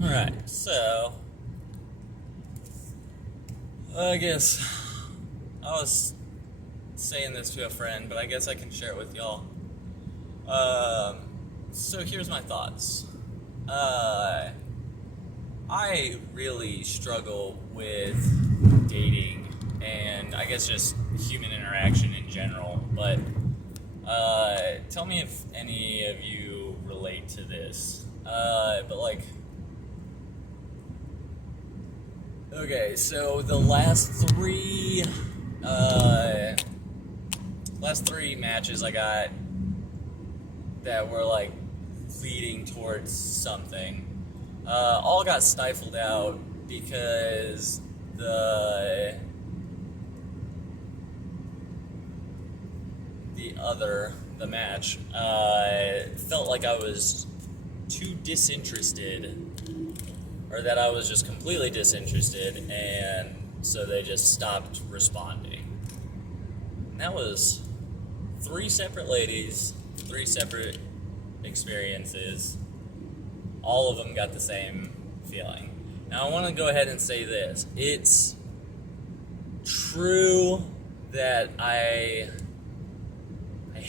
Alright, so I guess I was saying this to a friend, but I guess I can share it with y'all. Um, so here's my thoughts. Uh, I really struggle with dating and I guess just human interaction in general, but tell me if any of you relate to this. But like, okay, so the last three matches I got that were like leading towards something, all got stifled out because the match felt like I was too disinterested, or that I was just completely disinterested, and so they just stopped responding. And that was three separate ladies, three separate experiences. All of them got the same feeling. Now, I want to go ahead and say this. It's true that I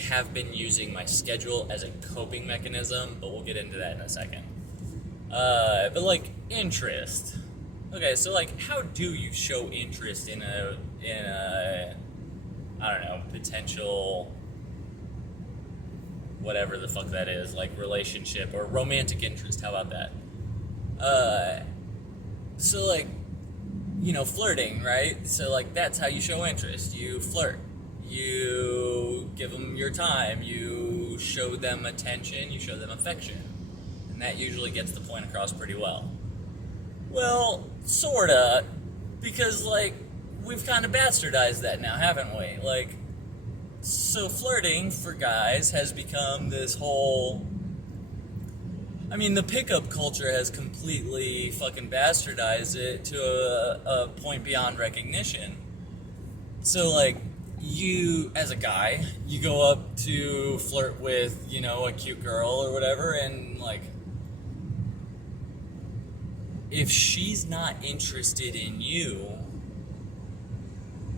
have been using my schedule as a coping mechanism, but we'll get into that in a second. But like interest. Okay, so like, how do you show interest in a I don't know, potential whatever the fuck that is, like relationship or romantic interest? How about that? So like, flirting, right? So like, that's how you show interest. You flirt. You give them your time. You show them attention. You show them affection. And that usually gets the point across pretty well. Well, sorta, because like, we've kind of bastardized that now, haven't we? Like, so flirting for guys has become this whole... I mean, the pickup culture has completely fucking bastardized it to a point beyond recognition. So, like, you, as a guy, you go up to flirt with, a cute girl or whatever, and, like, if she's not interested in you,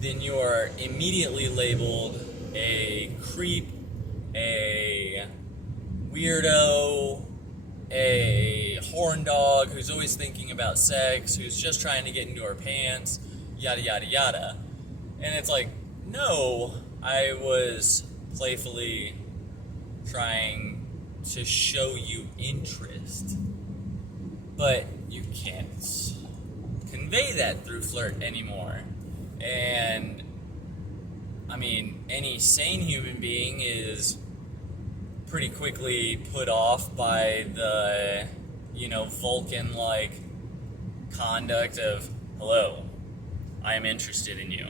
then you're immediately labeled a creep, a weirdo, a horn dog who's always thinking about sex, who's just trying to get into her pants, yada yada yada. And it's like, no, I was playfully trying to show you interest. But you can't convey that through flirt anymore. And I mean, any sane human being is pretty quickly put off by the, Vulcan-like conduct of, hello, I am interested in you.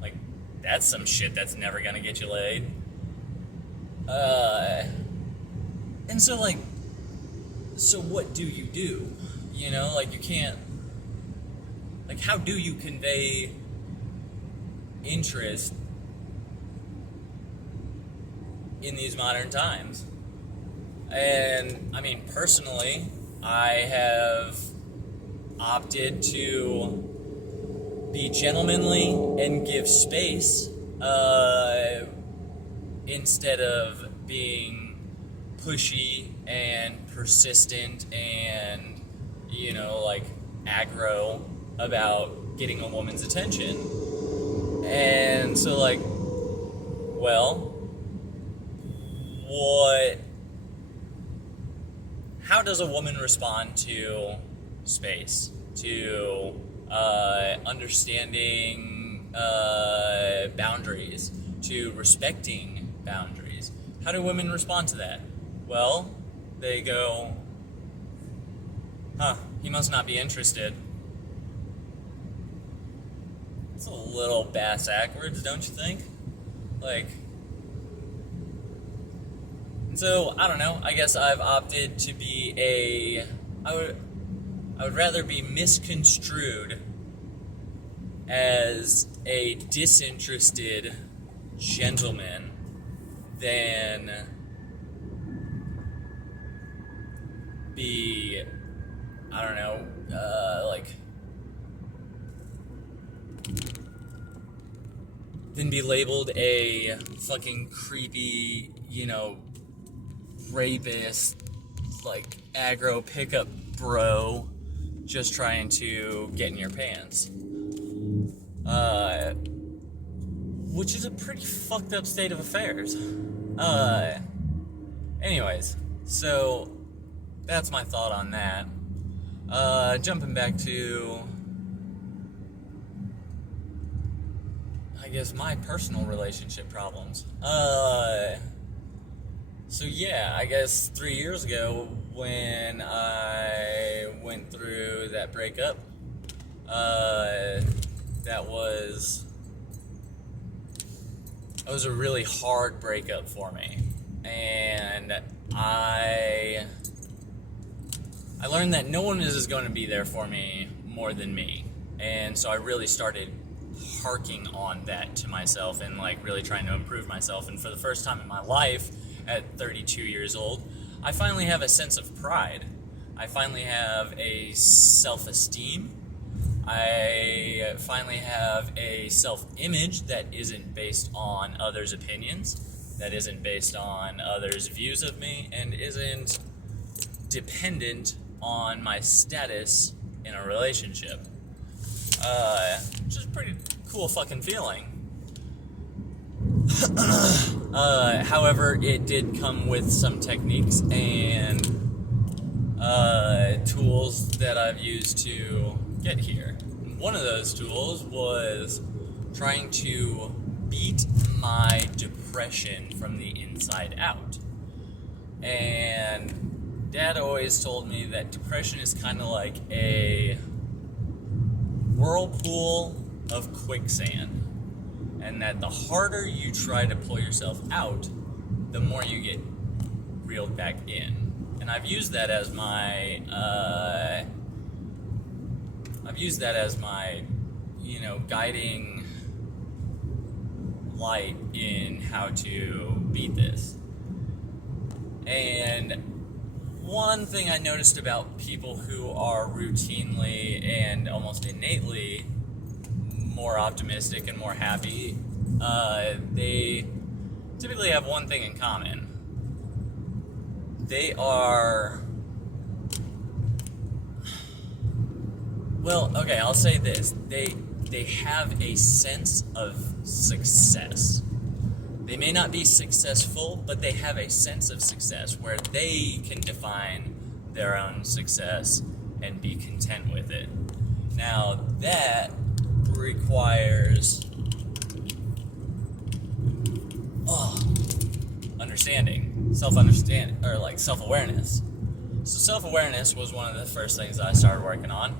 Like, that's some shit that's never gonna get you laid. And so, like, so what do? Like, you can't, like, how do you convey interest in these modern times? And I mean, personally, I have opted to be gentlemanly and give space instead of being pushy and persistent and, like, aggro about getting a woman's attention. And so, like, well, how does a woman respond to space, to understanding boundaries, to respecting boundaries? How do women respond to that? Well, they go, he must not be interested. It's a little bass-ackwards, don't you think? Like, so, I don't know, I guess I've opted to be I would rather be misconstrued as a disinterested gentleman than be I don't know, like, then be labeled a fucking creepy, rapist, like, aggro pickup bro just trying to get in your pants. Which is a pretty fucked up state of affairs. Anyways, so that's my thought on that. Jumping back to, I guess, my personal relationship problems. So yeah, I guess 3 years ago when I went through that breakup, that was a really hard breakup for me. And I learned that no one is going to be there for me more than me. And so I really started harking on that to myself and like really trying to improve myself. And for the first time in my life, at 32 years old, I finally have a sense of pride. I finally have a self-esteem. I finally have a self-image that isn't based on others' opinions, that isn't based on others' views of me, and isn't dependent on my status in a relationship. Which is a pretty cool fucking feeling. However, it did come with some techniques and tools that I've used to get here. One of those tools was trying to beat my depression from the inside out. And Dad always told me that depression is kind of like a whirlpool of quicksand, and that the harder you try to pull yourself out, the more you get reeled back in. And I've used that as my guiding light in how to beat this. And one thing I noticed about people who are routinely and almost innately more optimistic and more happy, they typically have one thing in common. They are... Well, okay, I'll say this. They have a sense of success. They may not be successful, but they have a sense of success where they can define their own success and be content with it. Now, that requires understanding, self-awareness. So self-awareness was one of the first things I started working on.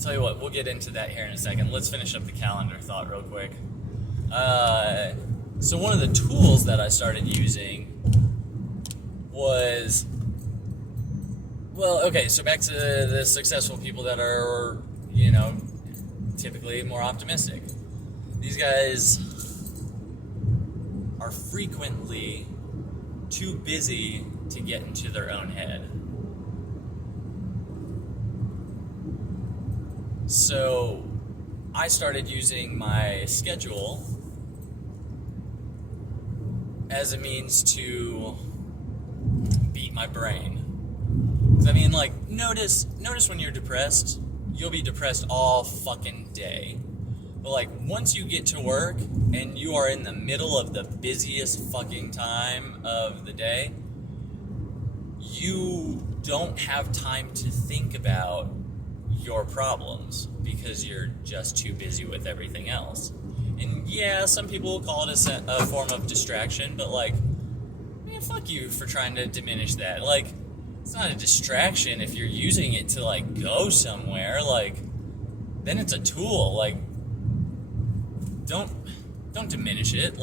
Tell you what, we'll get into that here in a second. Let's finish up the calendar thought real quick. So one of the tools that I started using was, so back to the successful people that are, typically more optimistic. These guys are frequently too busy to get into their own head. So I started using my schedule as a means to beat my brain. 'Cause notice when you're depressed, you'll be depressed all fucking day. But once you get to work and you are in the middle of the busiest fucking time of the day, you don't have time to think about your problems because you're just too busy with everything else. And yeah, some people will call it a form of distraction, but man, fuck you for trying to diminish that. It's not a distraction if you're using it to go somewhere. Then it's a tool. Don't diminish it.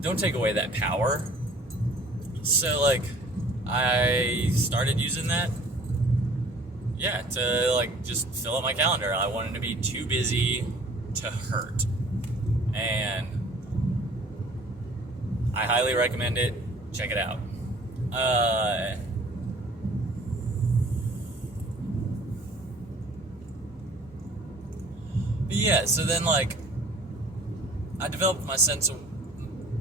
Don't take away that power. So I started using that. Yeah, to just fill up my calendar. I wanted to be too busy to hurt. And I highly recommend it. Check it out. But yeah, so then, like, I developed my sense of...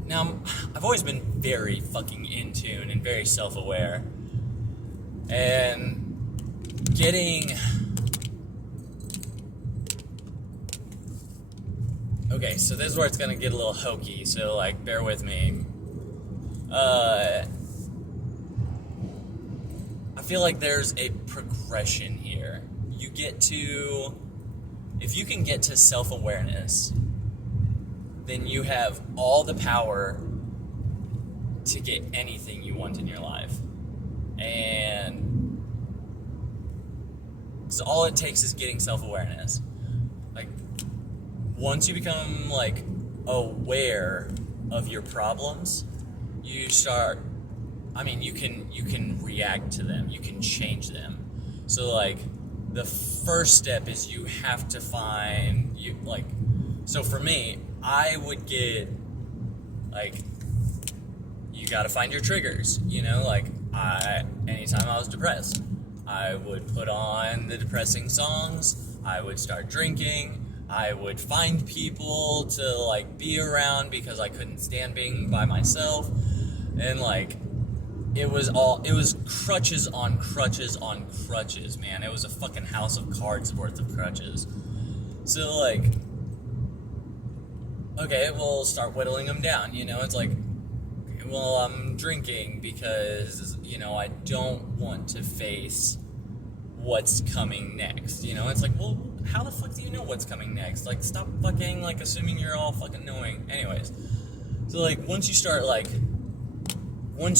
Now, I've always been very fucking in tune and very self-aware. And getting... Okay, so this is where it's gonna get a little hokey, so, like, bear with me. I feel like there's a progression here. You get to... If you can get to self-awareness, then you have all the power to get anything you want in your life. And so all it takes is getting self-awareness. Like, once you become, like, aware of your problems, you start... I mean, you can react to them. You can change them. So, like, the first step is you have to find... So for me, I would get, like, you gotta find your triggers, you know? Like, anytime I was depressed, I would put on the depressing songs, I would start drinking, I would find people to, like, be around because I couldn't stand being by myself, and, like, it was crutches on crutches on crutches, man. It was a fucking house of cards worth of crutches. So, like, okay, we'll start whittling them down, you know? It's like, well, I'm drinking because, you know, I don't want to face what's coming next, you know? It's like, well, how the fuck do you know what's coming next? Like, stop fucking, like, assuming you're all fucking knowing. Anyways, so, like, once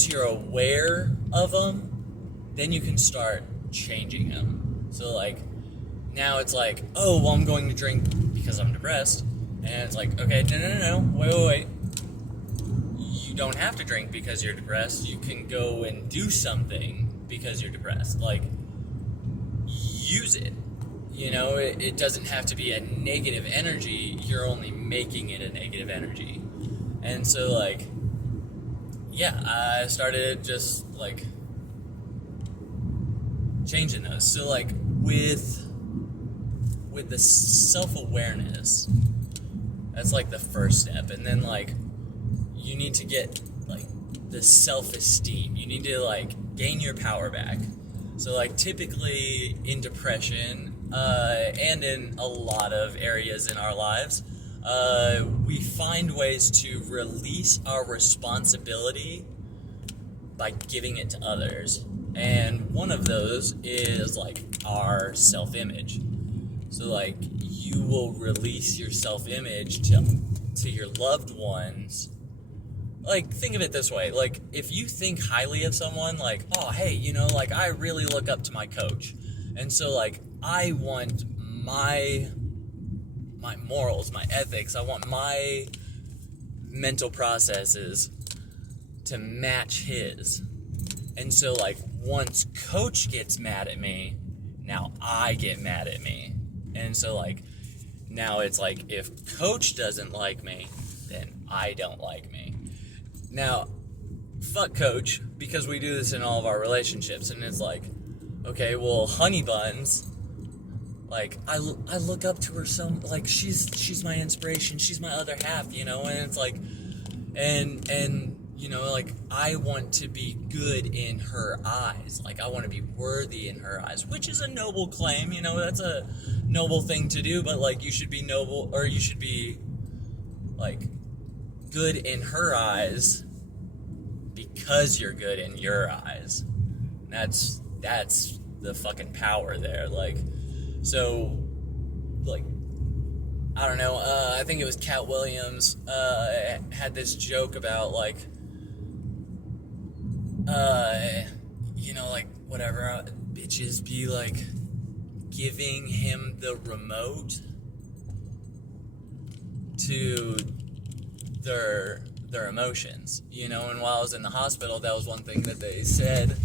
you're aware of them, then you can start changing them. So, like, now it's like, oh, well, I'm going to drink because I'm depressed. And it's like, okay, no, wait. You don't have to drink because you're depressed. You can go and do something because you're depressed. Like, use it. You know, it doesn't have to be a negative energy. You're only making it a negative energy. And so, like, yeah, I started just, like, changing those. So, like, with the self-awareness, that's, like, the first step. And then, like, you need to get, like, the self-esteem. You need to, like, gain your power back. So, like, typically in depression, and in a lot of areas in our lives, we find ways to release our responsibility by giving it to others. And one of those is, like, our self-image. So, like, you will release your self-image to your loved ones. Like, think of it this way. Like, if you think highly of someone, like, oh, hey, you know, like, I really look up to my coach. And so, like, I want my morals, my ethics, I want my mental processes to match his. And so, like, once coach gets mad at me, now I get mad at me. And so, like, now it's like, if coach doesn't like me, then I don't like me. Now, fuck coach, because we do this in all of our relationships, and it's like, okay, well, Honey Buns, like, I look up to her like, she's my inspiration, she's my other half, you know, and it's like, and you know, like, I want to be good in her eyes, like, I want to be worthy in her eyes, which is a noble claim, you know, that's a noble thing to do, but, like, you should be noble, or you should be, like, good in her eyes because you're good in your eyes. That's the fucking power there, like, so, like, I don't know, I think it was Cat Williams, had this joke about, like, you know, like, whatever, bitches be, like, giving him the remote to their emotions, you know, and while I was in the hospital, that was one thing that they said,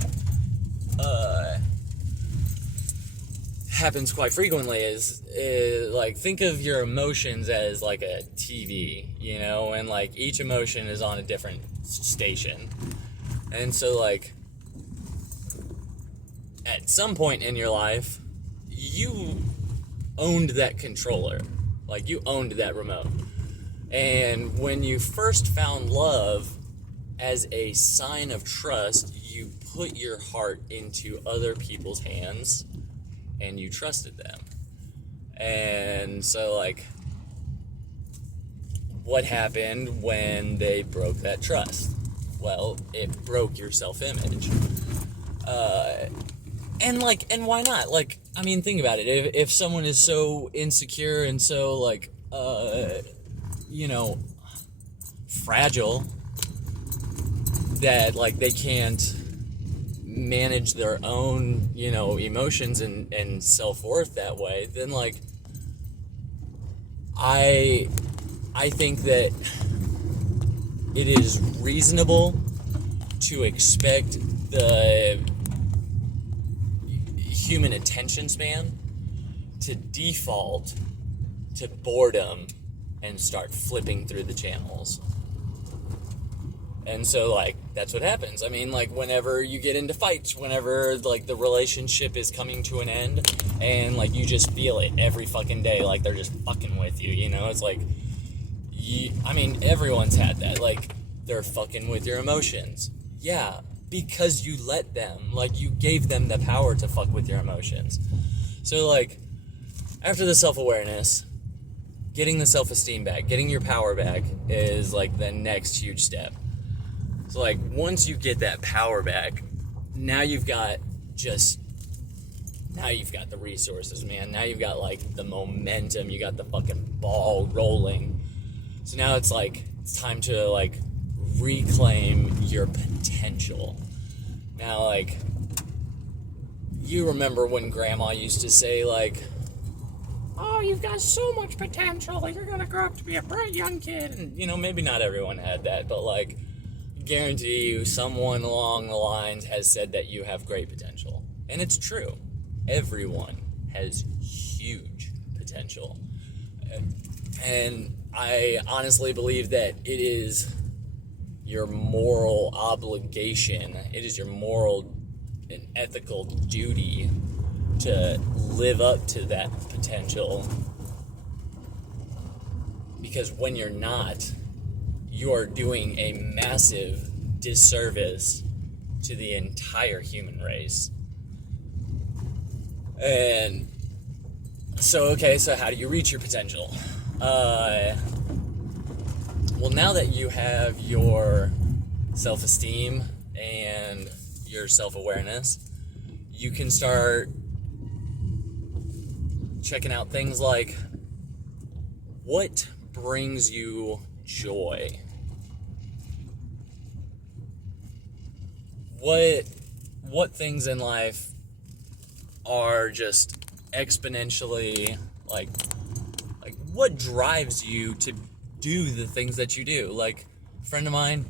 happens quite frequently is, like, think of your emotions as, like, a TV, you know, and, like, each emotion is on a different station. And so, like, at some point in your life, you owned that controller. Like, you owned that remote. And when you first found love as a sign of trust, you put your heart into other people's hands and you trusted them. And so, like, what happened when they broke that trust? Well, it broke your self-image. And why not? Like, I mean, think about it. If someone is so insecure and so, like, fragile that, like, they can't manage their own, emotions and self-worth that way, then, like, I think that it is reasonable to expect the human attention span to default to boredom and start flipping through the channels. And so, like, that's what happens. I mean, like, whenever you get into fights, whenever, like, the relationship is coming to an end, and, like, you just feel it every fucking day, like, they're just fucking with you, It's like, everyone's had that. Like, they're fucking with your emotions. Yeah, because you let them. Like, you gave them the power to fuck with your emotions. So, like, after the self-awareness, getting the self-esteem back, getting your power back is, like, the next huge step. So, like, once you get that power back, now you've got the resources, man. Now you've got, like, the momentum. You got the fucking ball rolling. So now it's, like, it's time to, like, reclaim your potential. Now, like, you remember when Grandma used to say, like, oh, you've got so much potential. You're going to grow up to be a bright young kid. And, maybe not everyone had that, but, like, guarantee you someone along the lines has said that you have great potential. And it's true. Everyone has huge potential. And I honestly believe that it is your moral obligation, it is your moral and ethical duty to live up to that potential. Because when you're not, you are doing a massive disservice to the entire human race. And so how do you reach your potential? Well, now that you have your self-esteem and your self-awareness, you can start checking out things like, what brings you joy? What things in life are just exponentially, like what drives you to do the things that you do? Like, a friend of mine,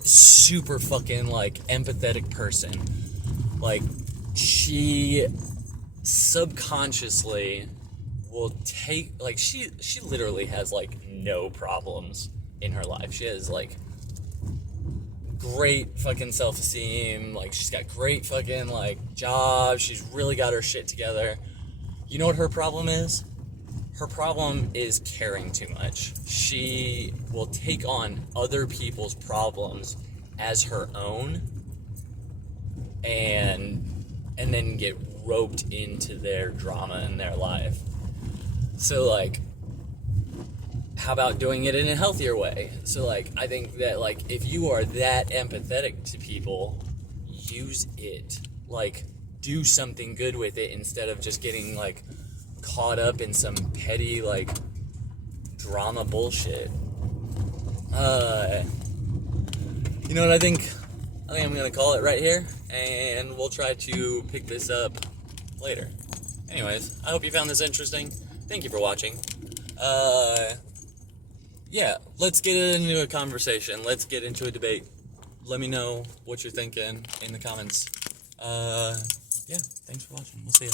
super fucking, like, empathetic person. Like, she subconsciously will take, like, she literally has, like, no problems in her life. She has, like, great fucking self-esteem. Like, she's got great fucking, like, job. She's really got her shit together. You know what her problem is? Her problem is caring too much. She will take on other people's problems as her own and then get roped into their drama in their life. So, like, how about doing it in a healthier way? So, like, I think that, like, if you are that empathetic to people, use it. Like, do something good with it instead of just getting, like, caught up in some petty, like, drama bullshit. You know what I think? I think I'm gonna call it right here, and we'll try to pick this up later. Anyways, I hope you found this interesting. Thank you for watching. Yeah, let's get into a conversation. Let's get into a debate. Let me know what you're thinking in the comments. Yeah, thanks for watching. We'll see you.